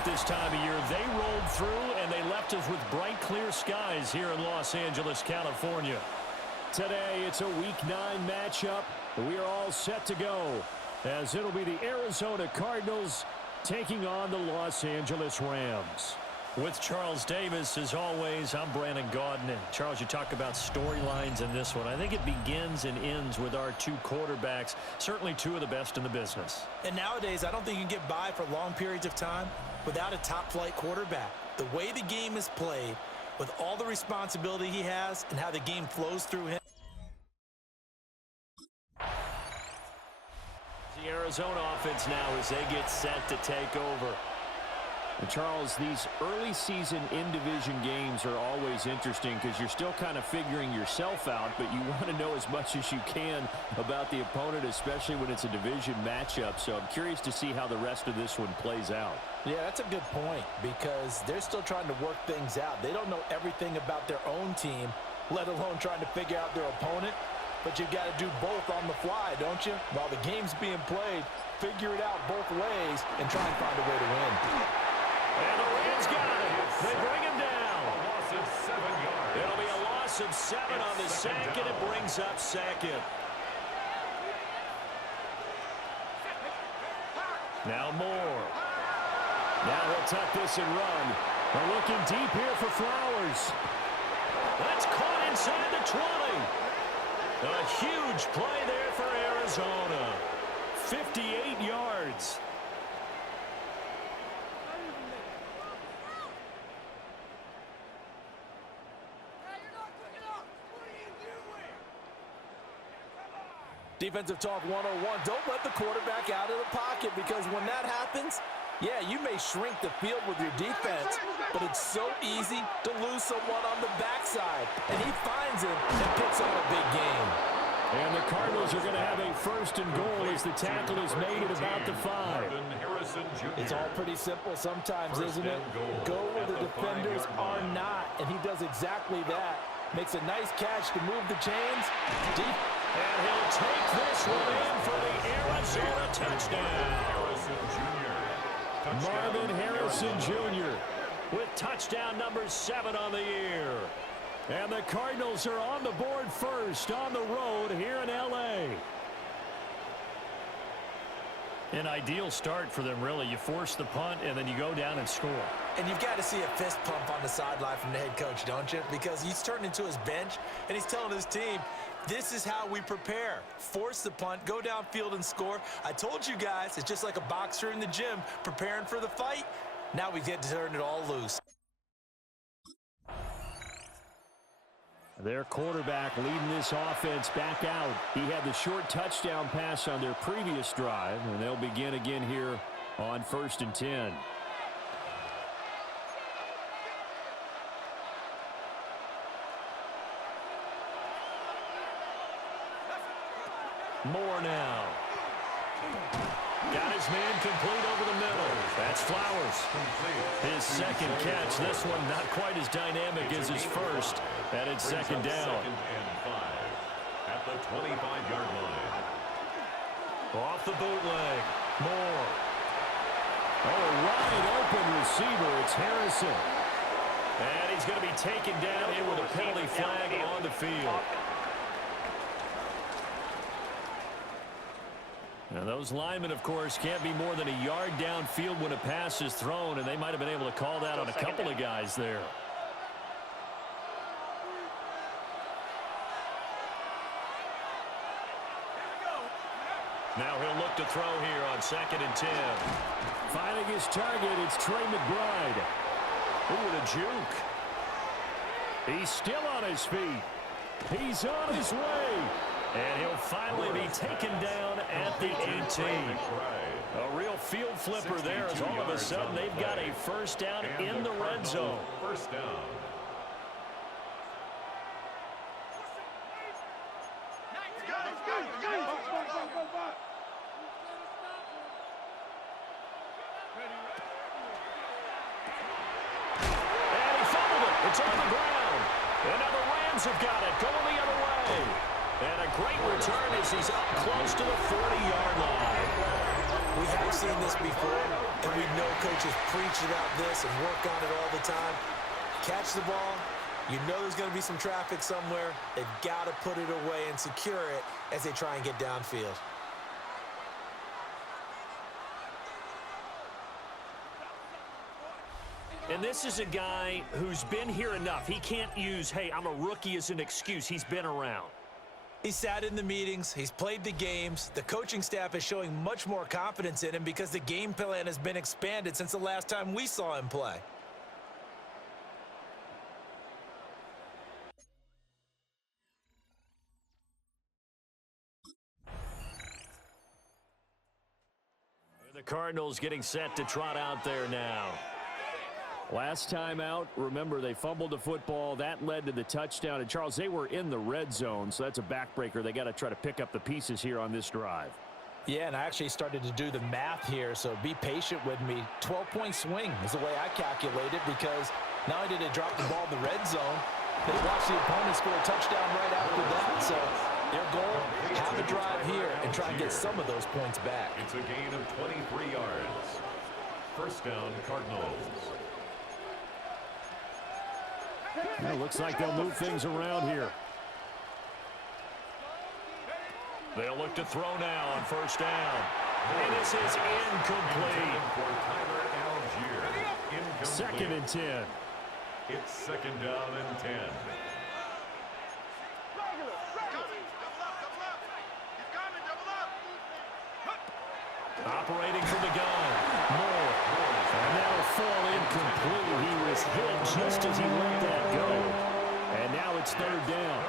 at this time of year. They rolled through, and they left us with bright, clear skies here in Los Angeles, California. Today, it's a Week 9 matchup. We are all set to go, as it'll be the Arizona Cardinals taking on the Los Angeles Rams. With Charles Davis, as always, I'm Brandon Gaudin. And Charles, you talk about storylines in this one. I think it begins and ends with our two quarterbacks, certainly two of the best in the business. And nowadays, I don't think you can get by for long periods of time without a top-flight quarterback. The way the game is played, with all the responsibility he has and how the game flows through him. The Arizona offense now as they get set to take over. And Charles, these early season in-division games are always interesting because you're still kind of figuring yourself out, but you want to know as much as you can about the opponent, especially when it's a division matchup. So I'm curious to see how the rest of this one plays out. Yeah, that's a good point because they're still trying to work things out. They don't know everything about their own team, let alone trying to figure out their opponent. But you got to do both on the fly, don't you? While the game's being played, figure it out both ways and try and find a way to win. And the Rams got it. They bring him down. A loss of 7 yards. It'll be a loss of 7 on the sack, and it brings up second. Now Moore. Now he'll tuck this and run. They're looking deep here for Flowers. That's caught inside the 20. A huge play there for Arizona. 58 yards. Defensive talk 101. Don't let the quarterback out of the pocket because when that happens, yeah, you may shrink the field with your defense, but it's so easy to lose someone on the backside. And he finds him and picks up a big game. And the Cardinals are going to have a first and goal as the tackle is made at about the 5. It's all pretty simple sometimes, isn't it? Go where the defenders are not, and he does exactly that. Makes a nice catch to move the chains. Deep. And he'll take this one in for the Arizona touchdown. Marvin Harrison Jr. with touchdown number 7 on the year. And the Cardinals are on the board first on the road here in L.A. An ideal start for them, really. You force the punt, and then you go down and score. And you've got to see a fist pump on the sideline from the head coach, don't you? Because he's turned into his bench, and he's telling his team, this is how we prepare. Force the punt, go downfield and score. I told you guys, it's just like a boxer in the gym preparing for the fight. Now we get to turn it all loose. Their quarterback leading this offense back out. He had the short touchdown pass on their previous drive, and they'll begin again here on 1st and 10. Moore now. Got his man complete over the middle. That's Flowers. His second catch. This one not quite as dynamic as his first. And it's second down. At the 25-yard line. Off the bootleg. Moore. Oh, a wide open receiver. It's Harrison. And he's going to be taken down here with a penalty flag on the field. Now, those linemen, of course, can't be more than a yard downfield when a pass is thrown, and they might have been able to call that on a couple of guys there. Now he'll look to throw here on 2nd and 10. Finding his target, it's Trey McBride. Ooh, and a juke. He's still on his feet. He's on his way. And he'll finally be taken down at the 18. A real field flipper there as all of a sudden they've got a first down in the red zone. First down. And he fumbled it. It's on the ground. And now the Rams have got it going the other way. And a great return as he's up close to the 40-yard line. We have seen this before, and we know coaches preach about this and work on it all the time. Catch the ball. You know there's going to be some traffic somewhere. They've got to put it away and secure it as they try and get downfield. And this is a guy who's been here enough. He can't use, hey, I'm a rookie as an excuse. He's been around. He sat in the meetings. He's played the games. The coaching staff is showing much more confidence in him because the game plan has been expanded since the last time we saw him play. The Cardinals getting set to trot out there now. Last time out, remember, they fumbled the football. That led to the touchdown. And, Charles, they were in the red zone, so that's a backbreaker. They got to try to pick up the pieces here on this drive. Yeah, and I actually started to do the math here, so be patient with me. 12-point swing is the way I calculate it because not only did they drop the ball in the red zone, they watched the opponent score a touchdown right after that. So their goal, have a drive here and try and get some of those points back. It's a gain of 23 yards. First down, Cardinals. It looks like they'll move things around here. They'll look to throw now on first down. And this is incomplete. Second and 10. It's second down and 10. Operating from the gun. Moore. And that'll fall incomplete. He was hit just as he let that go. And now it's third down.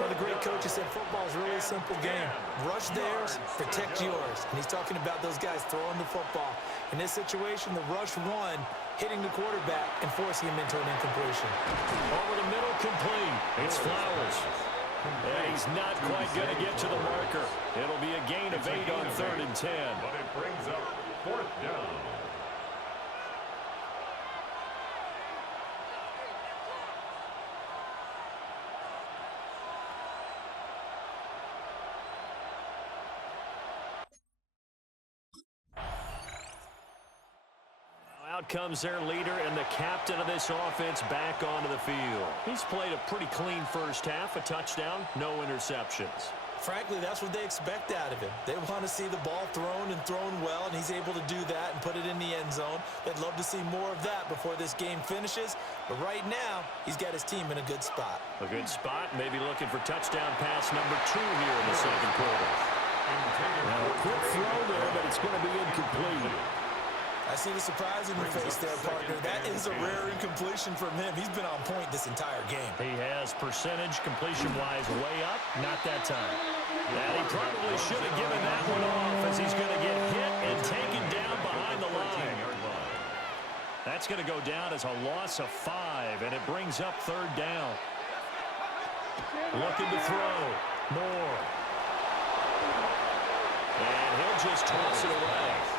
Well, the great coach has said football is really a simple game. Rush theirs, protect yours. And he's talking about those guys throwing the football. In this situation, the rush one, hitting the quarterback and forcing him into an incompletion. Over the middle, complete. It's Flowers. And he's not quite going to get to the marker. It'll be a gain of 8 on third and 10. But it brings up fourth down. Out comes their leader and the captain of this offense back onto the field. He's played a pretty clean first half, a touchdown, no interceptions. Frankly, that's what they expect out of him. They want to see the ball thrown and thrown well, and he's able to do that and put it in the end zone. They'd love to see more of that before this game finishes, but right now, he's got his team in a good spot. A good spot, maybe looking for touchdown pass number 2 here in the second quarter. Now, a quick throw there, but it's going to be incomplete. I see the surprise in your face there, partner. That is a rare incompletion from him. He's been on point this entire game. He has percentage completion-wise way up, not that time. And he probably should have given that one off as he's going to get hit and taken down behind the line. That's going to go down as a loss of 5, and it brings up third down. Looking to throw. Moore. And he'll just toss it away.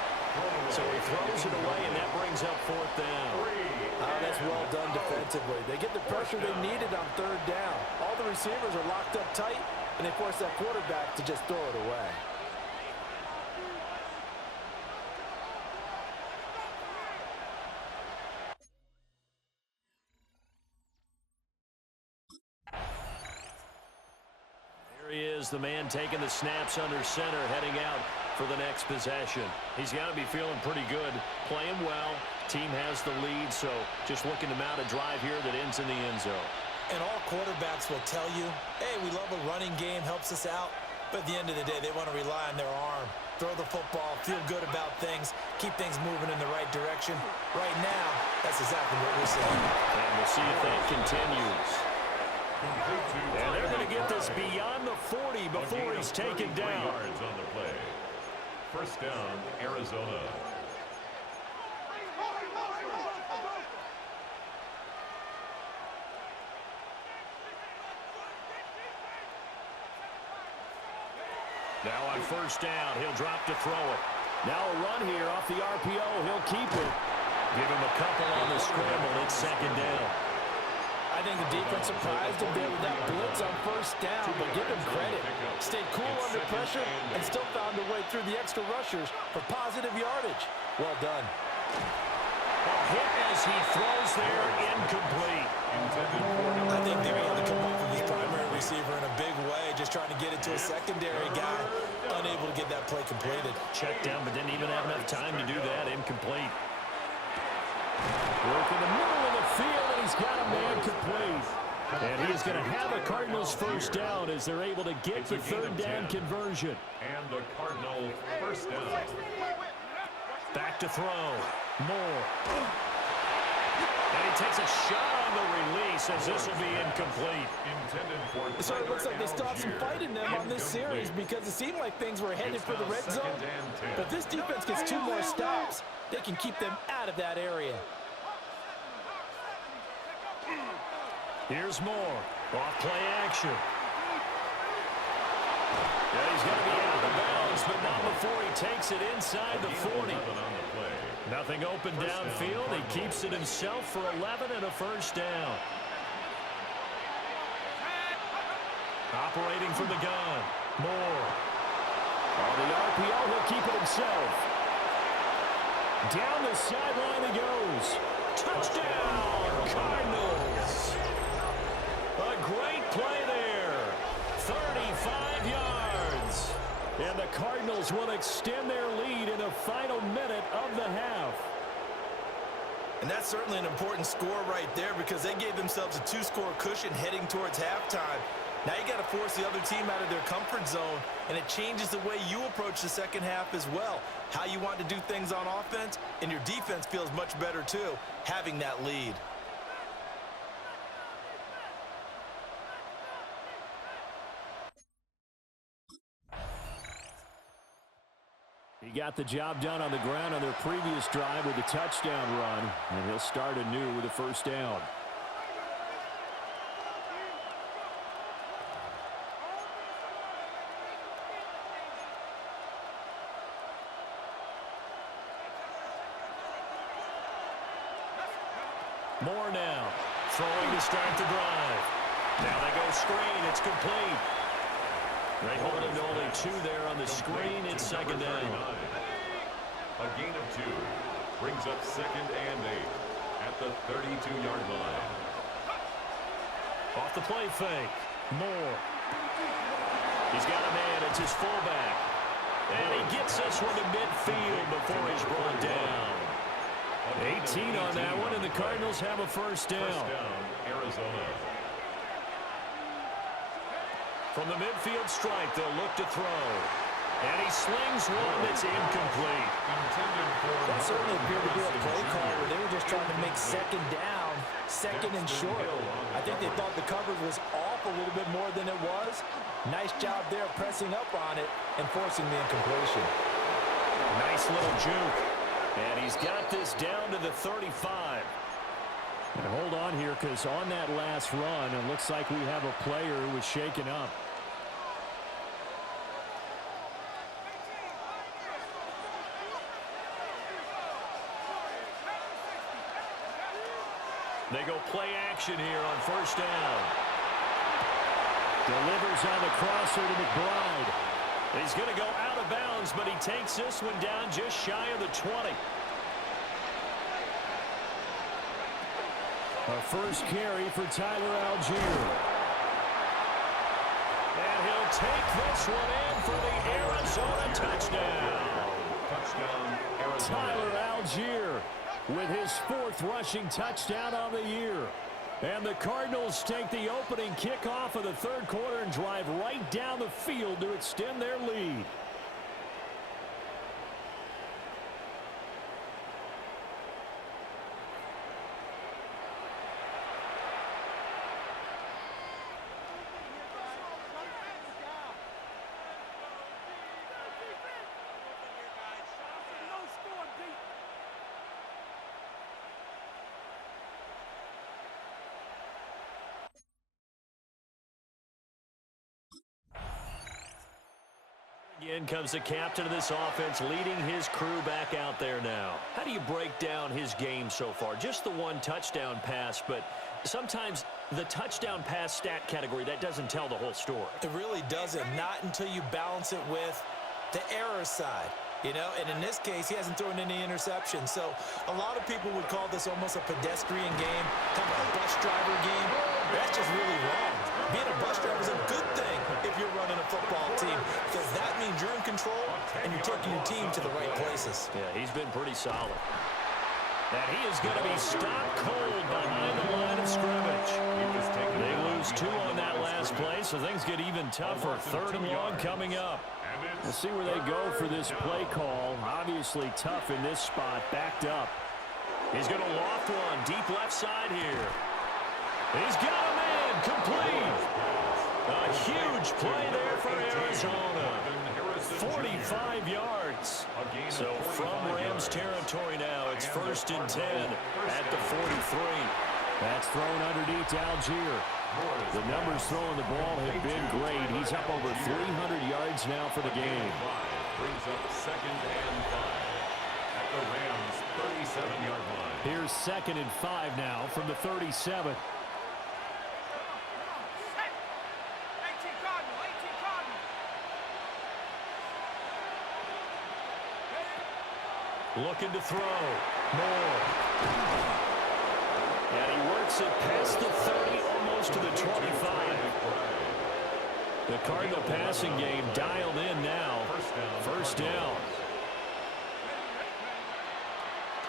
So he throws it away, and that brings up fourth down. Oh, that's well done defensively. They get the pressure they needed on third down. All the receivers are locked up tight, and they force that quarterback to just throw it away. Here he is, the man taking the snaps under center, heading out for the next possession. He's got to be feeling pretty good, playing well. Team has the lead, so just looking to mount a drive here that ends in the end zone. And all quarterbacks will tell you, hey, we love a running game, helps us out. But at the end of the day, they want to rely on their arm. Throw the football, feel good about things, keep things moving in the right direction. Right now, that's exactly what we're seeing. And we'll see if that continues. And they're going to get this beyond the 40 before he's taken down. Yards on the play. First down, Arizona. Now on first down, he'll drop to throw it. Now a run here off the RPO. He'll keep it. Give him a couple on the scramble. It's second down. I I think the defense surprised him there with that blitz on first down, but give him credit. Stayed cool under pressure and still found a way through the extra rushers for positive yardage. Well done. A hit as he throws there, incomplete. I think they had to come off of his primary receiver in a big way, just trying to get it to a secondary guy, unable to get that play completed. Checked down, but didn't even have enough time to do that. Incomplete. Work in the middle of the field, and he's got a man complete. And he's going to have a Cardinals first down as they're able to get the third down conversion. And the Cardinal first down. Back to throw. Moore. And he takes a shot on the release as this will be incomplete. So it looks like they still have some fight in them on this series because it seemed like things were headed for the red zone. But if this defense gets 2 more stops, they can keep them out of that area. Here's Moore. Off play action. Yeah, he's going to be out of bounds, but not before he takes it inside the 40. Nothing open downfield. He keeps it himself for 11 and a first down. Operating from the gun. Moore. On the RPO, he'll keep it himself. Down the sideline he goes. Touchdown, Cardinals. A great play there. 35 yards. And the Cardinals will extend their lead in the final minute of the half. And that's certainly an important score right there because they gave themselves a 2-score cushion heading towards halftime. Now you got to force the other team out of their comfort zone, and it changes the way you approach the second half as well. How you want to do things on offense, and your defense feels much better too, having that lead. He got the job done on the ground on their previous drive with a touchdown run, and he'll start anew with a first down. Moore now, throwing to start the drive. Now they go screen, it's complete. They hold him to only 2 there on the screen. It's second down. A gain of 2 brings up second and 8 at the 32-yard line. Off the play fake. Moore. He's got a man. It's his fullback. And he gets this one to midfield before he's brought down. 18 on that one, and the Cardinals have a first down. First down, Arizona. From the midfield stripe, they'll look to throw. And he slings one that's incomplete. That certainly appeared to be a play call where they were just trying to make second down, second and short. I think they thought the coverage was off a little bit more than it was. Nice job there pressing up on it and forcing the incompletion. Nice little juke. And he's got this down to the 35. And hold on here, because on that last run, it looks like we have a player who was shaken up. They go play action here on first down. Delivers on the crosser to McBride. He's going to go out of bounds, but he takes this one down just shy of the 20. A first carry for Tyler Algier. And he'll take this one in for the Arizona touchdown. Touchdown, Arizona. Tyler Algier with his 4th rushing touchdown of the year. And the Cardinals take the opening kickoff of the 3rd quarter and drive right down the field to extend their lead. In comes the captain of this offense, leading his crew back out there now. How do you break down his game so far? Just the 1 touchdown pass, but sometimes The touchdown pass stat category, that doesn't tell the whole story. It really doesn't, not until you balance it with the error side. You know, and in this case, he hasn't thrown any interceptions. So a lot of people would call this almost a pedestrian game, kind of a bus driver game. That's just really wrong. Being a bus driver is a good thing if you're running a football team, because that means you're in control and you're taking your team to the right places. Yeah, he's been pretty solid. And he is going to be stopped cold behind the line of scrimmage. They lose 2 on that last play, so things get even tougher. 3rd and long coming up. We'll see where they go for this play call. Obviously tough in this spot, backed up. He's going to loft one, deep left side here. He's got a man, complete. A huge play there for Arizona. 45 yards. So from Rams territory now, it's 1st and 10 at the 43. That's thrown underneath to Algier. The numbers throwing the ball have been great. He's up over 300 yards now for the game. Brings up 2nd and 5 at the Rams' 37-yard line. Here's 2nd and 5 now from the 37. Looking to throw. More. And he works it past the 30, almost to the 25. The Cardinal passing game dialed in now. 1st down.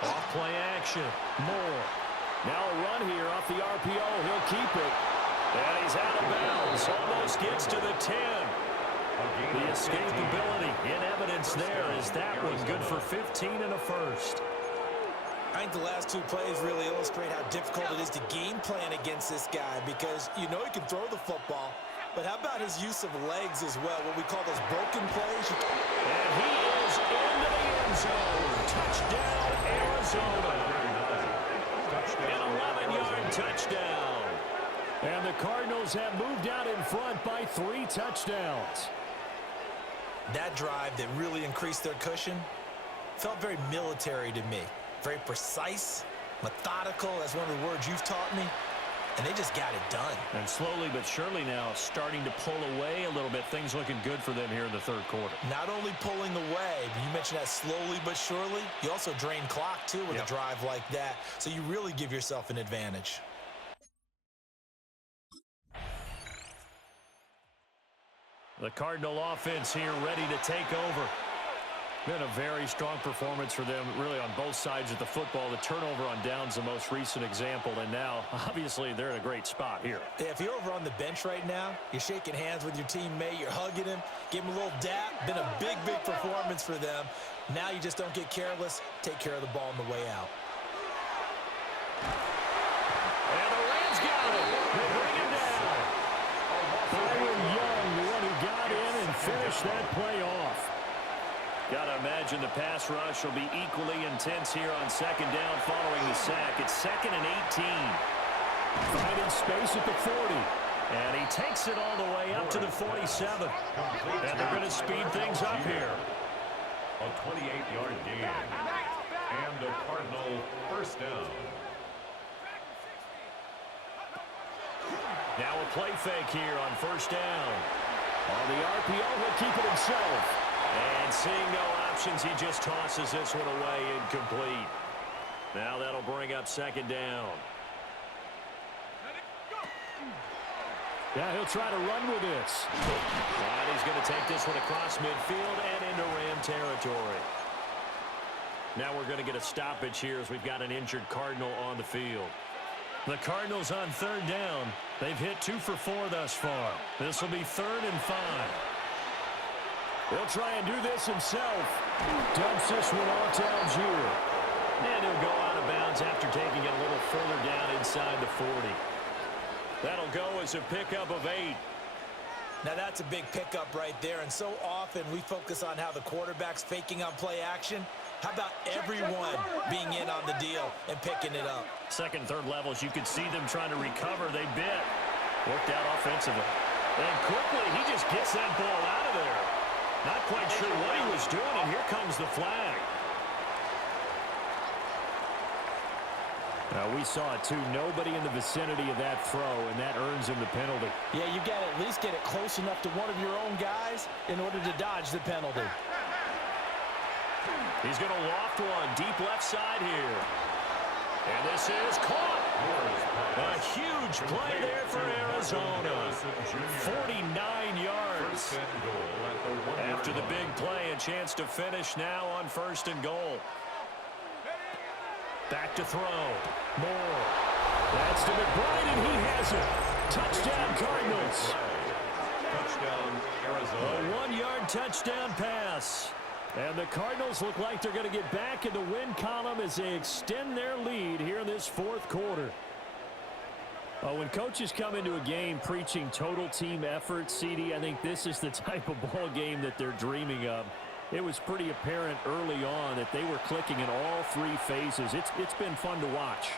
Off play action. More. Now a run here off the RPO. He'll keep it. And he's out of bounds. Almost gets to the 10. The escapability in evidence there. Is that one good for 15 and a first? I think the last 2 plays really illustrate how difficult it is to game plan against this guy, because you know he can throw the football, but how about his use of legs as well, what we call those broken plays? And he is into the end zone. Touchdown, Arizona. An 11-yard touchdown. And the Cardinals have moved out in front by 3 touchdowns. That drive that really increased their cushion felt very military to me. Very precise, methodical. That's one of the words you've taught me. And they just got it done. And slowly but surely now starting to pull away a little bit. Things looking good for them here in the 3rd quarter. Not only pulling away, but you mentioned that slowly but surely. You also drain clock, too, with a drive like that. So you really give yourself an advantage. The Cardinal offense here ready to take over. Been a very strong performance for them, really, on both sides of the football. The turnover on downs the most recent example, and now, obviously, they're in a great spot here. Yeah, if you're over on the bench right now, you're shaking hands with your teammate, you're hugging him, give him a little dap. Been a big, big performance for them. Now you just don't get careless. Take care of the ball on the way out. And the Rams got it. They bring him down. Byron Young, the one who got in and finished that play off. Got to imagine the pass rush will be equally intense here on 2nd down following the sack. It's 2nd and 18. Finding space at the 40. And he takes it all the way up to the 47. And they're going to speed things up here. A 28-yard gain. And a Cardinal 1st down. Now a play fake here on 1st down. On the RPO, he'll keep it himself. And seeing no options, he just tosses this one away, incomplete. Now that'll bring up 2nd down. Yeah, he'll try to run with this. And he's going to take this one across midfield and into Ram territory. Now we're going to get a stoppage here as we've got an injured Cardinal on the field. The Cardinals on 3rd down. They've hit 2 for 4 thus far. This will be 3rd and 5. He'll try and do this himself. Dumps this one off to Algier. And he'll go out of bounds after taking it a little further down inside the 40. That'll go as a pickup of 8. Now that's a big pickup right there, and so often we focus on how the quarterback's faking on play action. How about everyone being in on the deal and picking it up? 2nd, 3rd levels, you could see them trying to recover. They bit. Worked out offensively. And quickly, he just gets that ball out of there. Not quite sure what he was doing, and here comes the flag. We saw it, too. Nobody in the vicinity of that throw, and that earns him the penalty. Yeah, you got to at least get it close enough to one of your own guys in order to dodge the penalty. He's going to loft one deep left side here. And this is caught. A huge play there for Arizona. 49 yards. After the big play, a chance to finish now on 1st and goal. Back to throw. Moore. That's to McBride, and he has it. Touchdown, Cardinals. Touchdown, Arizona. A 1-yard touchdown pass. And the Cardinals look like they're going to get back in the win column as they extend their lead here in this 4th quarter. When coaches come into a game preaching total team effort, CD, I think this is the type of ball game that they're dreaming of. It was pretty apparent early on that they were clicking in all 3 phases. It's been fun to watch.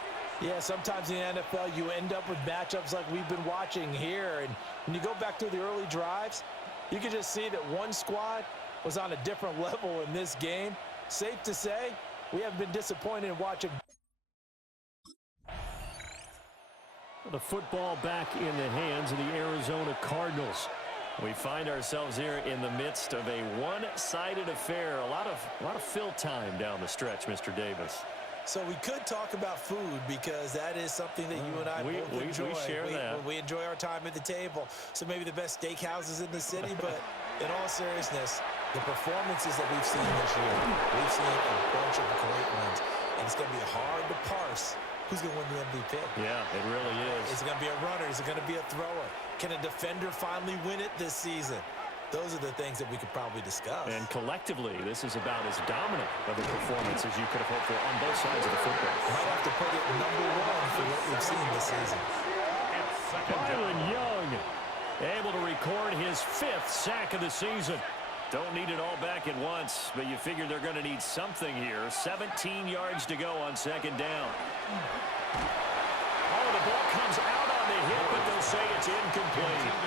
Yeah, sometimes in the NFL you end up with matchups like we've been watching here. And when you go back to the early drives, you can just see that one squad was on a different level in this game. Safe to say, we have been disappointed in watching. The football back in the hands of the Arizona Cardinals. We find ourselves here in the midst of a one-sided affair. A lot of fill time down the stretch, Mr. Davis. So we could talk about food because that is something that you and I both enjoy. We share that. We enjoy our time at the table. So maybe the best steakhouses in the city, but in all seriousness, the performances that we've seen this year, we've seen a bunch of great ones, and it's going to be hard to parse who's going to win the MVP. Yeah, it really is. Is it going to be a runner? Is it going to be a thrower? Can a defender finally win it this season? Those are the things that we could probably discuss. And collectively, this is about as dominant of a performance as you could have hoped for on both sides of the football. Might have to put it #1 for what we've seen this season. Byron Young able to record his 5th sack of the season. Don't need it all back at once, but you figure they're going to need something here. 17 yards to go on 2nd down. Oh, the ball comes out on the hit, but they'll say it's incomplete.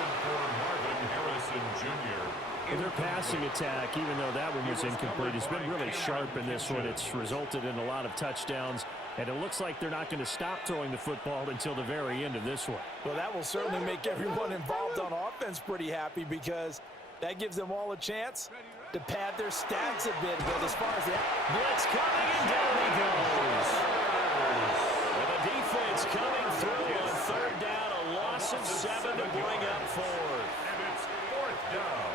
Their passing attack, even though that one was incomplete, has been really sharp in this one. It's resulted in a lot of touchdowns, and it looks like they're not going to stop throwing the football until the very end of this one. Well, that will certainly make everyone involved on offense pretty happy because that gives them all a chance to pad their stats a bit. But as far as that blitz coming, and down he goes. And the defense coming through on 3rd down, a loss of 7 to bring up 4th. And it's 4th down.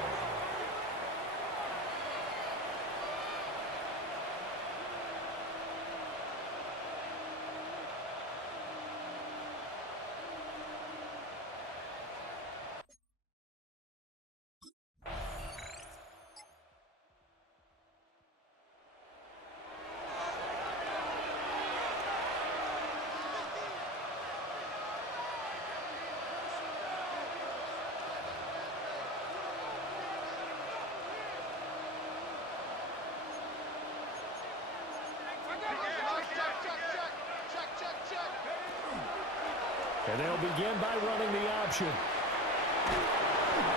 And they'll begin by running the option.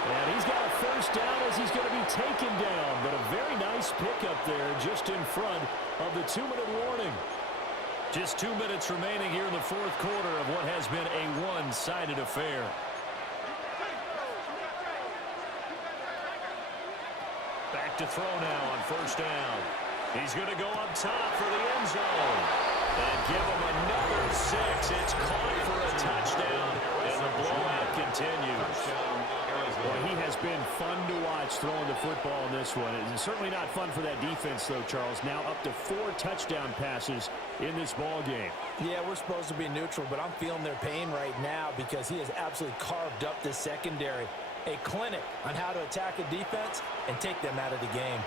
And he's got a 1st down as he's going to be taken down. But a very nice pickup there just in front of the 2-minute warning. Just 2 minutes remaining here in the 4th quarter of what has been a one-sided affair. Back to throw now on 1st down. He's going to go up top for the end zone. And give him another 6. It's caught for a touchdown, and the blowout continues. Well, he has been fun to watch throwing the football in this one. It's certainly not fun for that defense, though, Charles. Now up to 4 touchdown passes in this ball game. Yeah, we're supposed to be neutral, but I'm feeling their pain right now because he has absolutely carved up the secondary. A clinic on how to attack a defense and take them out of the game.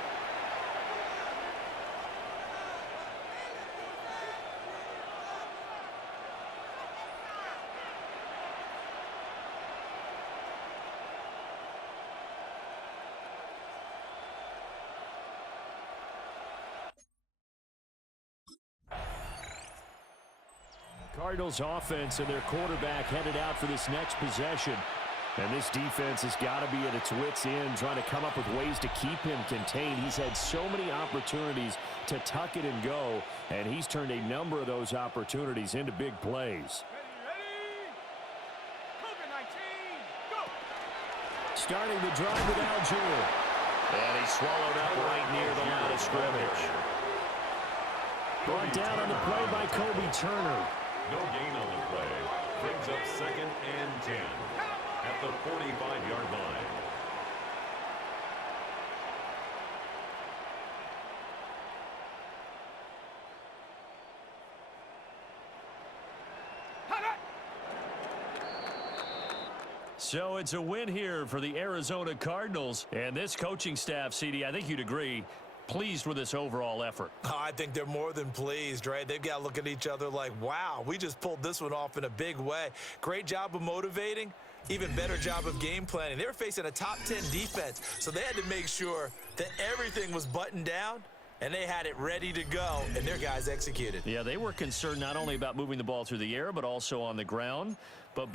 Cardinals offense and their quarterback headed out for this next possession. And this defense has got to be at its wits' end, trying to come up with ways to keep him contained. He's had so many opportunities to tuck it and go, and he's turned a number of those opportunities into big plays. Starting the drive with Algier. And he swallowed up right near the line of scrimmage. Brought down on the play by Kobe Turner. No gain on the play. Brings up 2nd and 10 at the 45-yard line. So it's a win here for the Arizona Cardinals. And this coaching staff, CD, I think you'd agree, pleased with this overall effort. Oh, I think they're more than pleased, right? They've got to look at each other like, wow, we just pulled this one off in a big way. Great job of motivating. Even better job of game planning. They were facing a top 10 defense, so they had to make sure that everything was buttoned down, and they had it ready to go, and their guys executed. Yeah, they were concerned not only about moving the ball through the air, but also on the ground. But